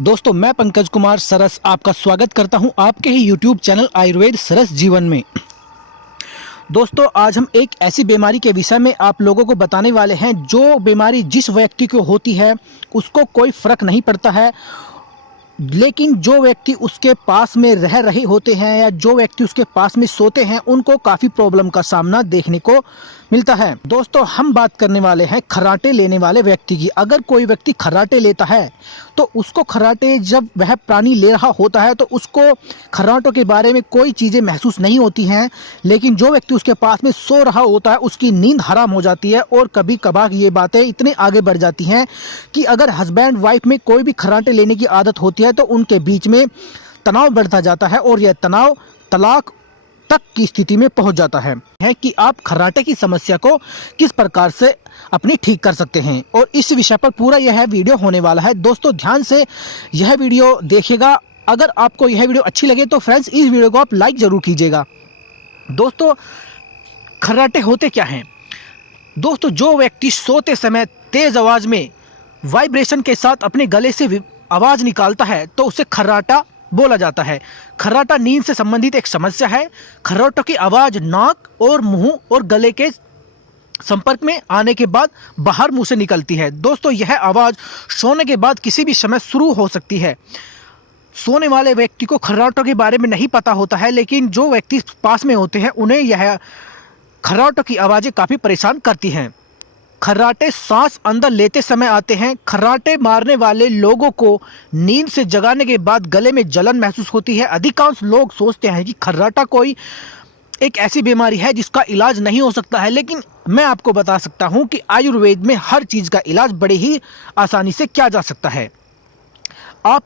दोस्तों मैं पंकज कुमार सरस आपका स्वागत करता हूं आपके ही YouTube चैनल आयुर्वेद सरस जीवन में। दोस्तों आज हम एक ऐसी बीमारी के विषय में आप लोगों को बताने वाले हैं जो बीमारी जिस व्यक्ति को होती है उसको कोई फर्क नहीं पड़ता है, लेकिन जो व्यक्ति उसके पास में रह रहे होते हैं या जो व्यक्ति उसके पास में सोते हैं उनको काफ़ी प्रॉब्लम का सामना देखने को मिलता है। दोस्तों हम बात करने वाले हैं खर्राटे लेने वाले व्यक्ति की। अगर कोई व्यक्ति खर्राटे लेता है तो उसको खर्राटे जब वह प्राणी ले रहा होता है तो उसको खर्राटों के बारे में कोई चीज़ें महसूस नहीं होती हैं, लेकिन जो व्यक्ति उसके पास में सो रहा होता है उसकी नींद हराम हो जाती है। और कभी कभार ये बातें इतनी आगे बढ़ जाती हैं कि अगर हस्बैंड वाइफ में कोई भी खर्राटे लेने की आदत होती है तो उनके बीच में तनाव बढ़ता जाता है और यह तनाव तलाक तक की स्थिति में पहुंच जाता है कि आप खर्राटे की समस्या को किस प्रकार से अपनी ठीक कर सकते हैं। और इस विषय पर पूरा यह वीडियो होने वाला है। दोस्तों ध्यान से यह वीडियो देखिएगा। अगर आपको यह वीडियो अच्छी लगे तो फ्रेंड्स इस वीडियो को आप लाइक जरूर कीजिएगा। दोस्तों खर्राटे होते क्या हैं? दोस्तों जो व्यक्ति सोते समय तेज आवाज में वाइब्रेशन के साथ अपने गले से आवाज निकालता है तो उसे खर्राटा बोला जाता है। खर्राटा नींद से संबंधित एक समस्या है। खर्राटों की आवाज नाक और मुंह और गले के संपर्क में आने के बाद बाहर मुंह से निकलती है। दोस्तों यह आवाज सोने के बाद किसी भी समय शुरू हो सकती है। सोने वाले व्यक्ति को खर्राटों के बारे में नहीं पता होता है, लेकिन जो व्यक्ति पास में होते हैं उन्हें यह खर्राटों की आवाजें काफी परेशान करती हैं। खर्राटे सांस अंदर लेते समय आते हैं। खर्राटे मारने वाले लोगों को नींद से जगाने के बाद गले में जलन महसूस होती है। अधिकांश लोग सोचते हैं कि खर्राटा कोई एक ऐसी बीमारी है जिसका इलाज नहीं हो सकता है, लेकिन मैं आपको बता सकता हूं कि आयुर्वेद में हर चीज का इलाज बड़े ही आसानी से किया जा सकता है। आप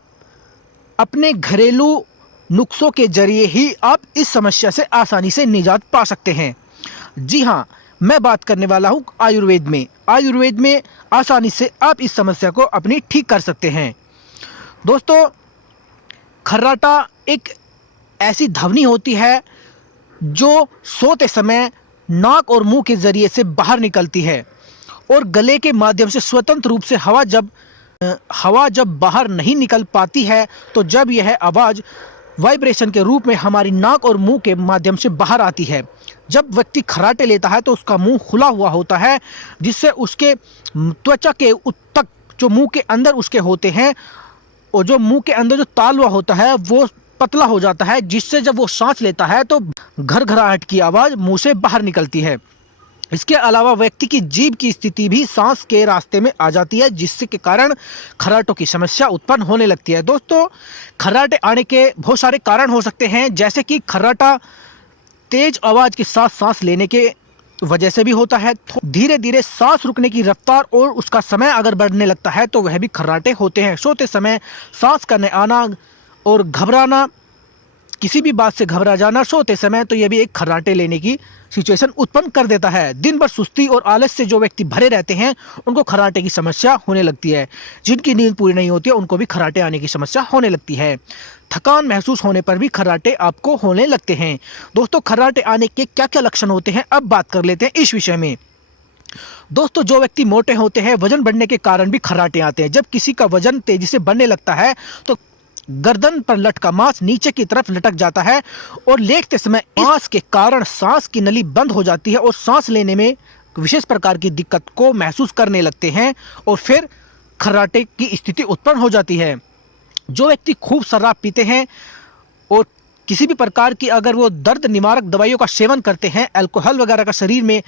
अपने घरेलू नुस्खों के जरिए ही आप इस समस्या से आसानी से निजात पा सकते हैं। जी हाँ, मैं बात करने वाला हूं आयुर्वेद में आसानी से आप इस समस्या को अपनी ठीक कर सकते हैं। दोस्तों खर्राटा एक ऐसी ध्वनि होती है जो सोते समय नाक और मुंह के जरिए से बाहर निकलती है और गले के माध्यम से स्वतंत्र रूप से हवा जब बाहर नहीं निकल पाती है तो जब यह आवाज वाइब्रेशन के रूप में हमारी नाक और मुंह के माध्यम से बाहर आती है। जब व्यक्ति खर्राटे लेता है तो उसका मुंह खुला हुआ होता है, जिससे उसके त्वचा के उत्तक जो मुंह के अंदर उसके होते हैं और जो मुंह के अंदर जो तालवा होता है वो पतला हो जाता है, जिससे जब वो सांस लेता है तो घरघराहट की आवाज मुंह से बाहर निकलती है। इसके अलावा व्यक्ति की जीभ की स्थिति भी सांस के रास्ते में आ जाती है, जिससे के कारण खर्राटों की समस्या उत्पन्न होने लगती है। दोस्तों खर्राटे आने के बहुत सारे कारण हो सकते हैं, जैसे कि खर्राटा तेज आवाज के साथ सांस लेने के वजह से भी होता है। धीरे धीरे सांस रुकने की रफ्तार और उसका समय अगर बढ़ने लगता है तो वह भी खर्राटे होते हैं। सोते समय सांस करने आना और घबराना, किसी भी बात से घबरा जाना सोते समय, तो यह भी एक खर्राटे लेने की सिचुएशन उत्पन्न कर देता है। दिन भर सुस्ती और आलस से जो व्यक्ति भरे रहते हैं उनको खर्राटे की समस्या होने लगती है। जिनकी नींद पूरी नहीं होती है उनको भी खर्राटे आने की समस्या होने लगती है। थकान महसूस होने पर भी खर्राटे आपको होने लगते हैं। दोस्तों खर्राटे आने के क्या क्या लक्षण होते हैं अब बात कर लेते हैं इस विषय में। दोस्तों जो व्यक्ति मोटे होते हैं वजन बढ़ने के कारण भी खर्राटे आते हैं। जब किसी का वजन तेजी से बढ़ने लगता है तो गर्दन पर लटका मांस नीचे की तरफ लटक जाता है और लेटते समय सांस के कारण सांस की नली बंद हो जाती है और सांस लेने में विशेष प्रकार की दिक्कत को महसूस करने लगते हैं और फिर खर्राटे की स्थिति उत्पन्न हो जाती है। जो व्यक्ति खूब शराब पीते हैं और किसी भी प्रकार की अगर वो दर्द निवारक दवाइयों का सेवन करते हैं, अल्कोहल वगैरह का शरीर में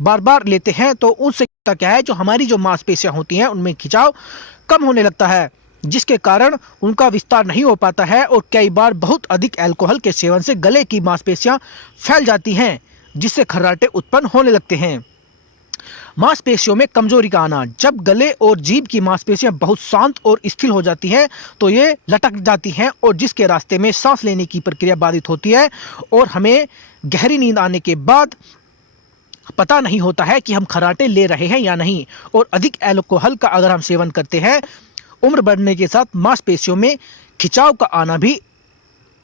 बार बार लेते हैं, तो उनसे क्या है जो हमारी जो मांसपेशियां होती हैं उनमें खिंचाव कम होने लगता है, जिसके कारण उनका विस्तार नहीं हो पाता है और कई बार बहुत अधिक अल्कोहल के सेवन से गले की मांसपेशियां फैल जाती हैं, जिससे खर्राटे उत्पन्न होने लगते हैं। मांसपेशियों में कमजोरी का आना, जब गले और जीभ की मांसपेशियां बहुत शांत और स्थिर हो जाती हैं तो ये लटक जाती हैं और जिसके रास्ते में सांस लेने की प्रक्रिया बाधित होती है और हमें गहरी नींद आने के बाद पता नहीं होता है कि हम खर्राटे ले रहे हैं या नहीं। और अधिक अल्कोहल का अगर हम सेवन करते हैं, उम्र बढ़ने के साथ मांसपेशियों में खिंचाव का आना भी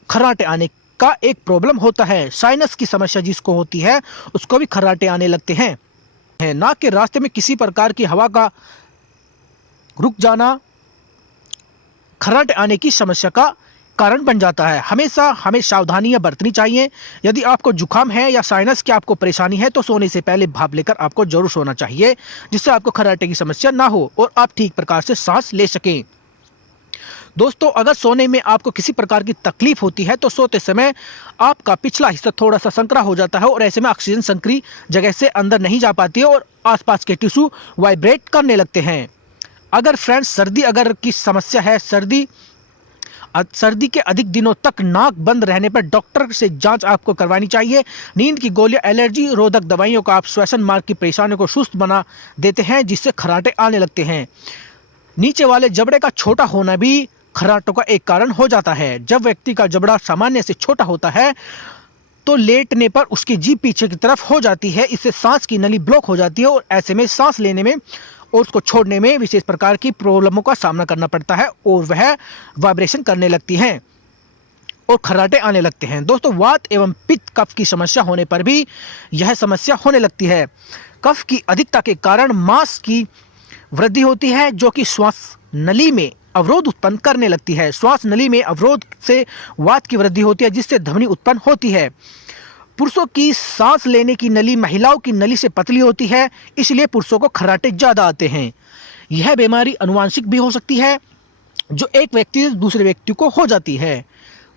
खर्राटे आने का एक प्रॉब्लम होता है। साइनस की समस्या जिसको होती है उसको भी खर्राटे आने लगते हैं। नाक के रास्ते में किसी प्रकार की हवा का रुक जाना खर्राटे आने की समस्या का कारण बन जाता है। हमेशा हमें सावधानियां बरतनी चाहिए। यदि आपको जुकाम है या साइनस की आपको परेशानी है तो सोने से पहले भाप लेकर आपको जरूर सोना चाहिए, जिससे आपको खर्राटे की समस्या ना हो और आप ठीक प्रकार से सांस ले सकें। दोस्तों, अगर सोने में आपको किसी प्रकार की तकलीफ होती है तो सोते समय आपका पिछला हिस्सा थोड़ा सा संकरा हो जाता है और ऐसे में ऑक्सीजन संकरी जगह से अंदर नहीं जा पाती है और आसपास के टिश्यू वाइब्रेट करने लगते हैं। अगर फ्रेंड्स सर्दी अगर की समस्या है, सर्दी के अधिक दिनों तक नाक बंद रहने पर डॉक्टर से जांच आपको करवानी चाहिए। नींद की गोलियां, एलर्जी रोधक दवाइयों का आप श्वसन मार्ग की परेशानियों को सुस्त बना देते हैं, जिससे खर्राटे आने लगते हैं। नीचे वाले जबड़े का छोटा होना भी खर्राटों का एक कारण हो जाता है। जब व्यक्ति का जबड़ा सामान्य से छोटा होता है तो लेटने पर उसकी जीभ पीछे की तरफ हो जाती है। इससे सांस की नली ब्लॉक हो जाती है और ऐसे में सांस लेने में और उसको छोड़ने में विशेष प्रकार की प्रॉब्लमों का सामना करना पड़ता है और वह वाइब्रेशन करने लगती हैं और खर्राटे आने लगते हैं। दोस्तों, वात एवं पित्त कफ की समस्या होने पर भी यह समस्या होने लगती है। कफ की अधिकता के कारण मांस की वृद्धि होती है, जो कि श्वास नली में अवरोध उत्पन्न करने लगती है। श्वास नली में अवरोध से वात की वृद्धि होती है, जिससे ध्वनि उत्पन्न होती है। पुरुषों की सांस लेने की नली महिलाओं की नली से पतली होती है, इसलिए पुरुषों को खर्राटे ज्यादा आते हैं। यह बीमारी अनुवांशिक भी हो सकती है, जो एक व्यक्ति से दूसरे व्यक्ति को हो जाती है।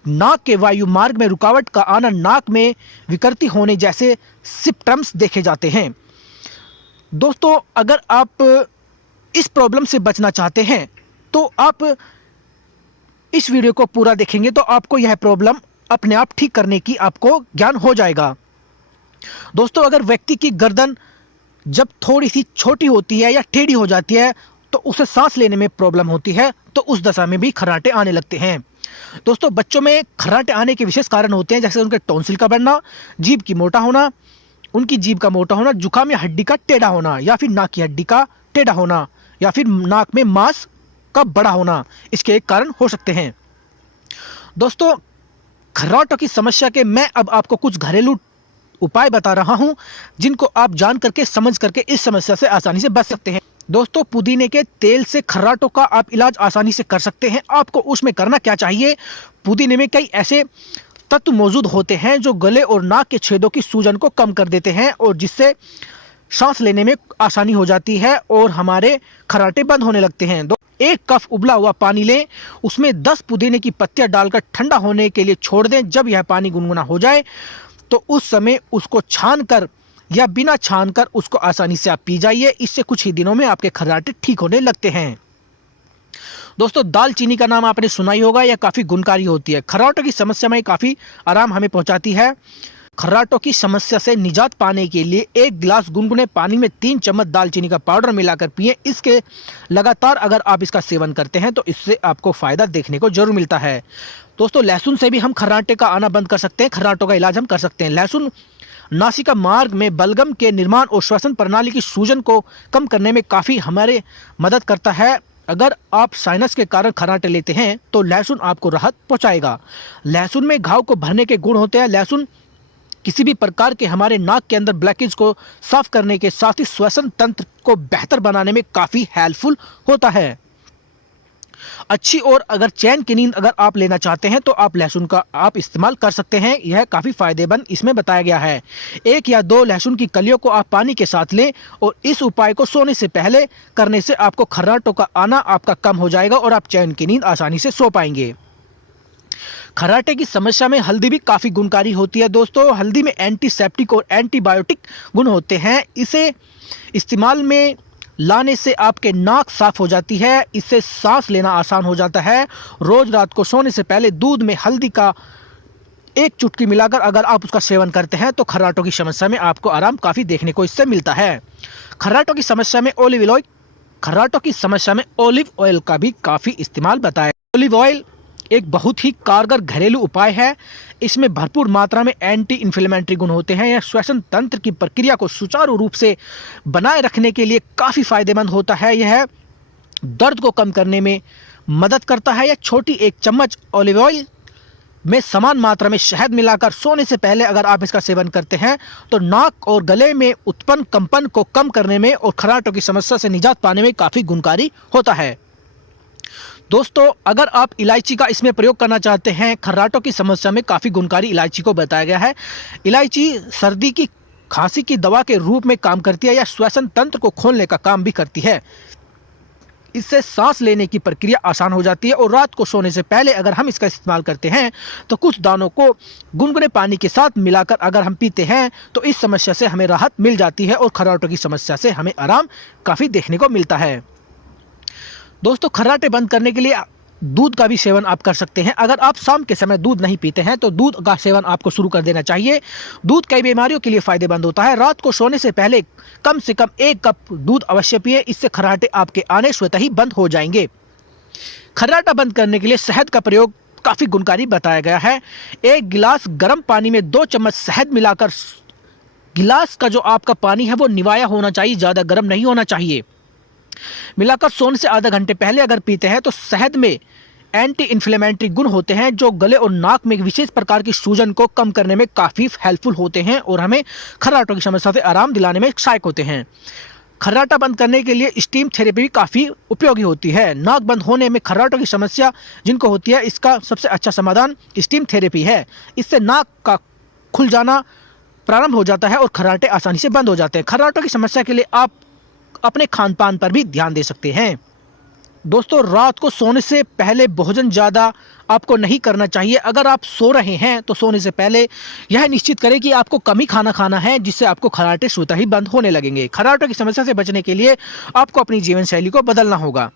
नाक के वायु मार्ग में रुकावट का आना, नाक में विकृति होने जैसे सिम्पटम्स देखे जाते हैं। दोस्तों, अगर आप इस प्रॉब्लम से बचना चाहते हैं तो आप इस वीडियो को पूरा देखेंगे तो आपको यह प्रॉब्लम अपने आप ठीक करने की आपको ज्ञान हो जाएगा। दोस्तों, अगर व्यक्ति की गर्दन जब थोड़ी सी छोटी होती है या टेढ़ी हो जाती है तो उसे सांस लेने में प्रॉब्लम होती है, तो उस दशा में भी खर्राटे आने लगते हैं। दोस्तों, बच्चों में खर्राटे आने के विशेष कारण होते हैं, जैसे उनके टॉन्सिल का बढ़ना, जीभ की मोटा होना, उनकी जीभ का मोटा होना, जुकाम या हड्डी का टेढ़ा होना, या फिर नाक की हड्डी का टेढ़ा होना, या फिर नाक में मांस का बड़ा होना, इसके एक कारण हो सकते हैं। दोस्तों, खर्राटों की समस्या के मैं अब आपको कुछ घरेलू उपाय बता रहा हूं, जिनको आप जान करके समझ करके इस समस्या से आसानी से बच सकते हैं। दोस्तों, पुदीने के तेल से खर्राटों का आप इलाज आसानी से कर सकते हैं। आपको उसमें करना क्या चाहिए, पुदीने में कई ऐसे तत्व मौजूद होते हैं जो गले और नाक के छेदों की सूजन को कम कर देते हैं और जिससे सांस लेने में आसानी हो जाती है और हमारे खर्राटे बंद होने लगते हैं। एक कप उबला हुआ पानी लें, उसमें 10 पुदीने की पत्तियां डालकर ठंडा होने के लिए छोड़ दें। जब यह पानी गुनगुना हो जाए तो उस समय उसको छानकर या बिना छानकर उसको आसानी से आप पी जाइए। इससे कुछ ही दिनों में आपके खर्राटे ठीक होने लगते हैं। दोस्तों, दालचीनी का नाम आपने सुना ही होगा, यह काफी गुणकारी होती है। खर्राटों की समस्या में काफी आराम हमें पहुंचाती है। खर्राटों की समस्या से निजात पाने के लिए 1 गिलास गुनगुने पानी में 3 चम्मच दालचीनी का पाउडर मिलाकर पिएं। इसके लगातार अगर आप इसका सेवन करते हैं तो इससे आपको फायदा देखने को जरूर मिलता है। दोस्तों, लहसुन से भी हम खर्राटे का आना बंद कर सकते हैं, खर्राटों का इलाज हम कर सकते हैं। लहसुन नासिका मार्ग में बलगम के निर्माण और श्वसन प्रणाली की सूजन को कम करने में काफी हमारे मदद करता है। अगर आप साइनस के कारण खर्राटे लेते हैं तो लहसुन आपको राहत पहुंचाएगा। लहसुन में घाव को भरने के गुण होते हैं। लहसुन किसी भी प्रकार के हमारे नाक के अंदर ब्लॉकेज को साफ करने के साथ ही श्वसन तंत्र को बेहतर बनाने में काफी हेल्पफुल होता है। अच्छी और अगर चैन की नींद अगर आप लेना चाहते हैं तो आप लहसुन का आप इस्तेमाल कर सकते हैं। यह काफी फायदेमंद इसमें बताया गया है। 1 या 2 लहसुन की कलियों को आप पानी के साथ लें और इस उपाय को सोने से पहले करने से आपको खर्राटों का आना आपका कम हो जाएगा और आप चैन की नींद आसानी से सो पाएंगे। खर्राटे की समस्या में हल्दी भी काफी गुणकारी होती है। दोस्तों, हल्दी में एंटीसेप्टिक और एंटीबायोटिक गुण होते हैं। इसे इस्तेमाल में लाने से आपके नाक साफ हो जाती है, इससे सांस लेना आसान हो जाता है। रोज रात को सोने से पहले दूध में हल्दी का 1 चुटकी मिलाकर अगर आप उसका सेवन करते हैं तो खर्राटों की समस्या में आपको आराम काफी देखने को इससे मिलता है। खर्राटों की समस्या में खर्राटों की समस्या में ऑलिव ऑयल का भी काफी इस्तेमाल बताया। ऑलिव ऑयल एक बहुत ही कारगर घरेलू उपाय है। इसमें भरपूर मात्रा में एंटी इन्फ्लेमेटरी गुण होते हैं। यह श्वसन तंत्र की प्रक्रिया को सुचारू रूप से बनाए रखने के लिए काफ़ी फायदेमंद होता है। यह दर्द को कम करने में मदद करता है। यह छोटी 1 चम्मच ऑलिव ऑयल में समान मात्रा में शहद मिलाकर सोने से पहले अगर आप इसका सेवन करते हैं तो नाक और गले में उत्पन्न कंपन को कम करने में और खर्राटों की समस्या से निजात पाने में काफ़ी गुणकारी होता है। दोस्तों अगर आप इलायची का इसमें प्रयोग करना चाहते हैं, खर्राटों की समस्या में काफ़ी गुणकारी इलायची को बताया गया है। इलायची सर्दी की खांसी की दवा के रूप में काम करती है या श्वसन तंत्र को खोलने का काम भी करती है। इससे सांस लेने की प्रक्रिया आसान हो जाती है और रात को सोने से पहले अगर हम इसका इस्तेमाल करते हैं तो कुछ दानों को गुनगुने पानी के साथ मिलाकर अगर हम पीते हैं तो इस समस्या से हमें राहत मिल जाती है और खर्राटों की समस्या से हमें आराम काफ़ी देखने को मिलता है। दोस्तों खर्राटे बंद करने के लिए दूध का भी सेवन आप कर सकते हैं। अगर आप शाम के समय दूध नहीं पीते हैं तो दूध का सेवन आपको शुरू कर देना चाहिए। दूध कई बीमारियों के लिए फायदेमंद होता है। रात को सोने से पहले कम से कम 1 कप दूध अवश्य पिए, इससे खर्राटे आपके आने स्वतः ही बंद हो जाएंगे। खर्राटा बंद करने के लिए शहद का प्रयोग काफ़ी गुणकारी बताया गया है। 1 गिलास गर्म पानी में 2 चम्मच शहद मिलाकर, गिलास का जो आपका पानी है वो निवाया होना चाहिए, ज़्यादा गर्म नहीं होना चाहिए, मिलाकर सोने से आधा घंटे पहले अगर पीते हैं तो शहद में एंटी इन्फ्लेमेटरी गुण होते हैं जो गले और नाक में विशेष प्रकार की सूजन को कम करने में काफ़ी हेल्पफुल होते हैं और हमें खर्राटों की समस्या से आराम दिलाने में सहायक होते हैं। खर्राटा बंद करने के लिए स्टीम थेरेपी भी काफ़ी उपयोगी होती है। नाक बंद होने में खर्राटों की समस्या जिनको होती है, इसका सबसे अच्छा समाधान स्टीम थेरेपी है। इससे नाक का खुल जाना प्रारंभ हो जाता है और खर्राटे आसानी से बंद हो जाते हैं। खर्राटों की समस्या के लिए आप अपने खान पान पर भी ध्यान दे सकते हैं। दोस्तों रात को सोने से पहले भोजन ज़्यादा आपको नहीं करना चाहिए। अगर आप सो रहे हैं तो सोने से पहले यह निश्चित करें कि आपको कम ही खाना खाना है, जिससे आपको खर्राटे स्वतः ही बंद होने लगेंगे। खर्राटों की समस्या से बचने के लिए आपको अपनी जीवन शैली को बदलना होगा।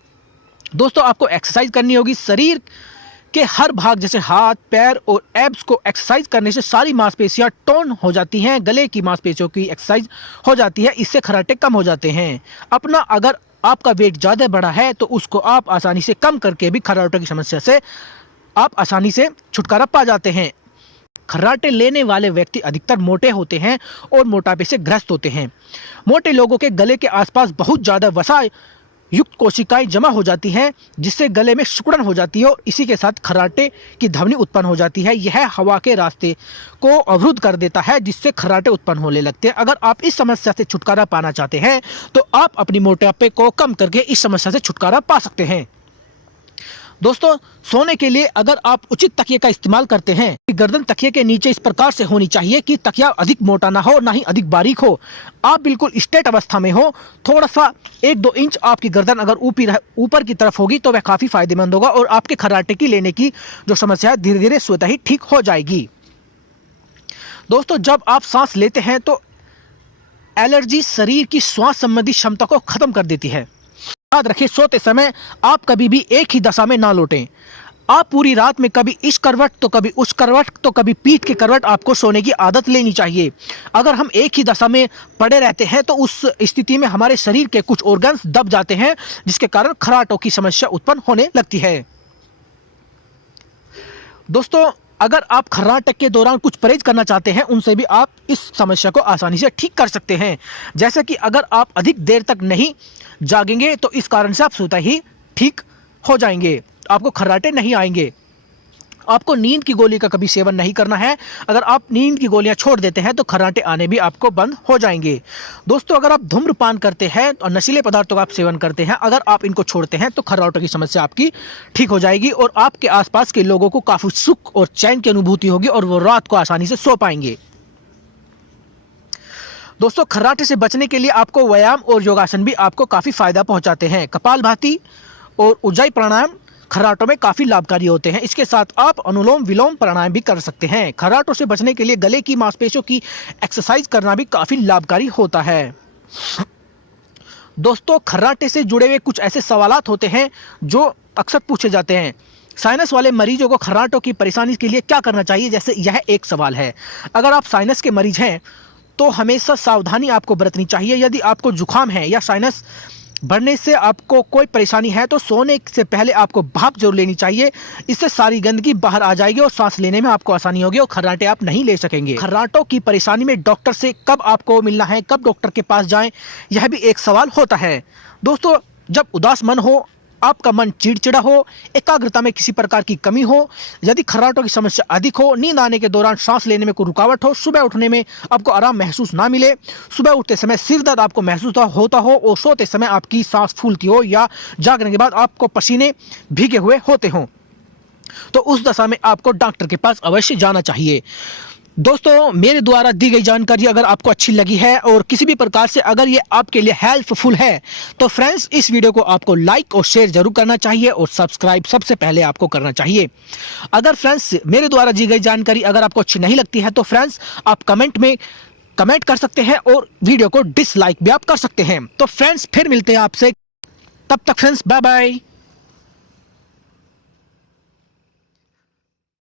दोस्तों आपको एक्सरसाइज करनी होगी। शरीर के हर भाग जैसे हाथ, पैर और एब्स को एक्सरसाइज करने से सारी मांसपेशियां टोन हो जाती हैं। गले की मांसपेशियों की एक्सरसाइज हो जाती है, इससे खर्राटे कम हो जाते हैं। अपना अगर आपका वेट ज़्यादा बढ़ा है तो उसको आप आसानी से कम करके भी खर्राटों की समस्या से आप आसानी से छुटकारा पा जाते हैं। खर्राटे लेने वाले व्यक्ति अधिकतर मोटे होते हैं और मोटापे से ग्रस्त होते हैं। मोटे लोगों के गले के आसपास बहुत ज़्यादा वसा युक्त कोशिकाएं जमा हो जाती हैं, जिससे गले में सिकुड़न हो जाती है और इसी के साथ खर्राटे की ध्वनि उत्पन्न हो जाती है। यह हवा के रास्ते को अवरुद्ध कर देता है, जिससे खर्राटे उत्पन्न होने लगते हैं। अगर आप इस समस्या से छुटकारा पाना चाहते हैं तो आप अपनी मोटापे को कम करके इस समस्या से छुटकारा पा सकते हैं। दोस्तों सोने के लिए अगर आप उचित तकिए का इस्तेमाल करते हैं, गर्दन तकिए के नीचे इस प्रकार से होनी चाहिए कि तकिया अधिक मोटा ना हो, ना ही अधिक बारीक हो। आप बिल्कुल स्ट्रेट अवस्था में हो। थोड़ा सा 1-2 इंच आपकी गर्दन अगर ऊपर की तरफ होगी तो वह काफ़ी फायदेमंद होगा और आपके खर्राटे की लेने की जो समस्या है धीरे धीरे स्वतः ही ठीक हो जाएगी। दोस्तों जब आप सांस लेते हैं तो एलर्जी शरीर की श्वास संबंधी क्षमता को खत्म कर देती है। याद रखिए सोते समय आप कभी भी एक ही दशा में ना लौटें। आप पूरी रात में कभी इस करवट तो कभी उस करवट तो कभी पीठ के करवट आपको सोने की आदत लेनी चाहिए। अगर हम एक ही दशा में पड़े रहते हैं तो उस स्थिति में हमारे शरीर के कुछ ऑर्गन्स दब जाते हैं, जिसके कारण खर्राटों की समस्या उत्पन्न होने लगती है। दोस्तों अगर आप खर्राटे के दौरान कुछ परहेज करना चाहते हैं, उनसे भी आप इस समस्या को आसानी से ठीक कर सकते हैं। जैसे कि अगर आप अधिक देर तक नहीं जागेंगे तो इस कारण से आप स्वतः ही ठीक हो जाएंगे, आपको खर्राटे नहीं आएंगे। आपको नींद की गोली का कभी सेवन नहीं करना है। अगर आप नींद की गोलियां छोड़ देते हैं तो खर्राटे आने भी आपको बंद हो जाएंगे। दोस्तों अगर आप धूम्रपान करते हैं और नशीले पदार्थों का आप सेवन करते हैं, अगर आप इनको छोड़ते हैं तो खर्राटों की समस्या आपकी ठीक हो जाएगी और आपके आसपास के लोगों को काफ़ी सुख और चैन की अनुभूति होगी और वो रात को आसानी से सो पाएंगे। दोस्तों खर्राटे से बचने के लिए आपको व्यायाम और योगासन भी आपको काफ़ी फायदा पहुंचाते हैं। कपालभाति और उज्जाई प्राणायाम खर्राटों में काफ़ी लाभकारी होते हैं। इसके साथ आप अनुलोम विलोम प्राणायाम भी कर सकते हैं। खर्राटों से बचने के लिए गले की मांसपेशियों की एक्सरसाइज करना भी काफ़ी लाभकारी होता है। दोस्तों खर्राटे से जुड़े हुए कुछ ऐसे सवालात होते हैं जो अक्सर पूछे जाते हैं। साइनस वाले मरीजों को खर्राटों की परेशानी के लिए क्या करना चाहिए, जैसे यह एक सवाल है। अगर आप साइनस के मरीज हैं तो हमेशा सावधानी आपको बरतनी चाहिए। यदि आपको जुकाम है या साइनस बढ़ने से आपको कोई परेशानी है तो सोने से पहले आपको भाप जरूर लेनी चाहिए। इससे सारी गंदगी बाहर आ जाएगी और सांस लेने में आपको आसानी होगी और खर्राटे आप नहीं ले सकेंगे। खर्राटों की परेशानी में डॉक्टर से कब आपको मिलना है, कब डॉक्टर के पास जाएं, यह भी एक सवाल होता है। दोस्तों जब उदास मन हो, आपका मन चिड़चिड़ा हो, एकाग्रता में किसी प्रकार की कमी हो, यदि खर्राटों की समस्या अधिक हो, नींद आने के दौरान सांस लेने में कोई रुकावट हो, सुबह उठने में आपको आराम महसूस ना मिले, सुबह उठते समय सिर दर्द आपको महसूस होता हो और सोते समय आपकी सांस फूलती हो या जागने के बाद आपको पसीने भीगे हुए होते हों, तो उस दशा में आपको डॉक्टर के पास अवश्य जाना चाहिए। दोस्तों, मेरे द्वारा दी गई जानकारी अगर आपको अच्छी लगी है और किसी भी प्रकार से अगर ये आपके लिए हेल्पफुल है, तो फ्रेंड्स इस वीडियो को आपको लाइक और शेयर जरूर करना चाहिए और सब्सक्राइब सबसे पहले आपको करना चाहिए। अगर फ्रेंड्स मेरे द्वारा दी गई जानकारी अगर आपको अच्छी नहीं लगती है, तो फ्रेंड्स आप कमेंट में कमेंट कर सकते हैं और वीडियो को डिसलाइक भी आप कर सकते हैं। तो फ्रेंड्स फिर मिलते हैं आपसे, तब तक फ्रेंड्स बाय बाय।